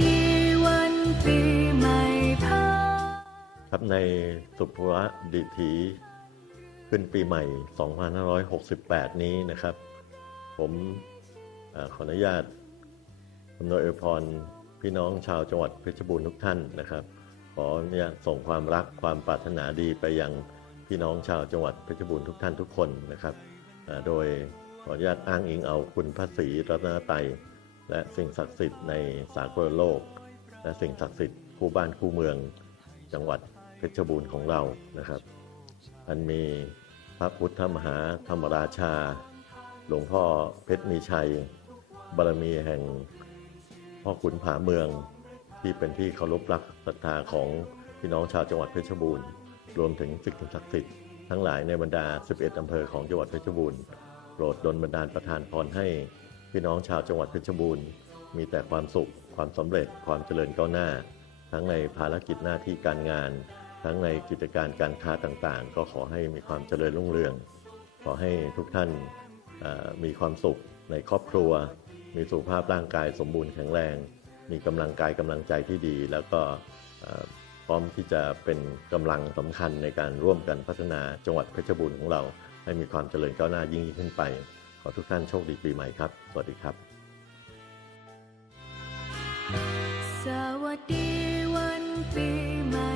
ดีวันปีใหม่พาครับในสุภวดิถีขึ้นปีใหม่ 2568 นี้นะครับ ผมอขออนุญาตอำนวยอวยพรพี่น้องชาวจังหวัดเพชรบูรณ์ทุกท่านนะครับ ขออนุญาตส่งความรักความปรารถนาดีไปยังพี่น้องชาวจังหวัดเพชรบูรณ์ทุกท่านทุกคนนะครับ โดยขออนุญาตอ้างอิงเอาคุณพระศรีรัตนตรัย และสิ่งศักดิ์สิทธิ์ในสากลโลก และสิ่งศักดิ์สิทธิ์คู่บ้านคู่เมือง จังหวัดเพชรบูรณ์ของเรานะครับอันมีพระพุทธมหาธรรมราชา หลวงพ่อเพชรมีชัย บารมีแห่งพ่อขุนผาเมืองที่เป็นที่เคารพรักศรัทธาของพี่น้องชาวจังหวัดเพชรบูรณ์ รวมถึงสิ่งศักดิ์สิทธิ์ทั้งหลายในบรรดา 11 อำเภอของจังหวัดเพชรบูรณ์ โปรดดลบันดาลประทานพรให้ พี่น้องชาวจังหวัดเพชรบูรณ์ มีแต่ความสุข ความสำเร็จ ความเจริญก้าวหน้า ทั้งในภารกิจหน้าที่การงาน ทั้งในกิจการการค้าต่างๆ ก็ขอให้มีความเจริญรุ่งเรือง ขอให้ทุกท่านมีความสุขในครอบครัว มีสุขภาพร่างกายสมบูรณ์แข็งแรง มีกำลังกายกำลังใจที่ดี แล้วก็พร้อมที่จะเป็นกำลังสำคัญในการร่วมกันพัฒนาจังหวัดเพชรบูรณ์ของเรา ให้มีความเจริญก้าวหน้ายิ่งขึ้นไป ขอทุกท่านโชคดีปีใหม่ครับ สวัสดีครับ สวัสดีวันปีใหม่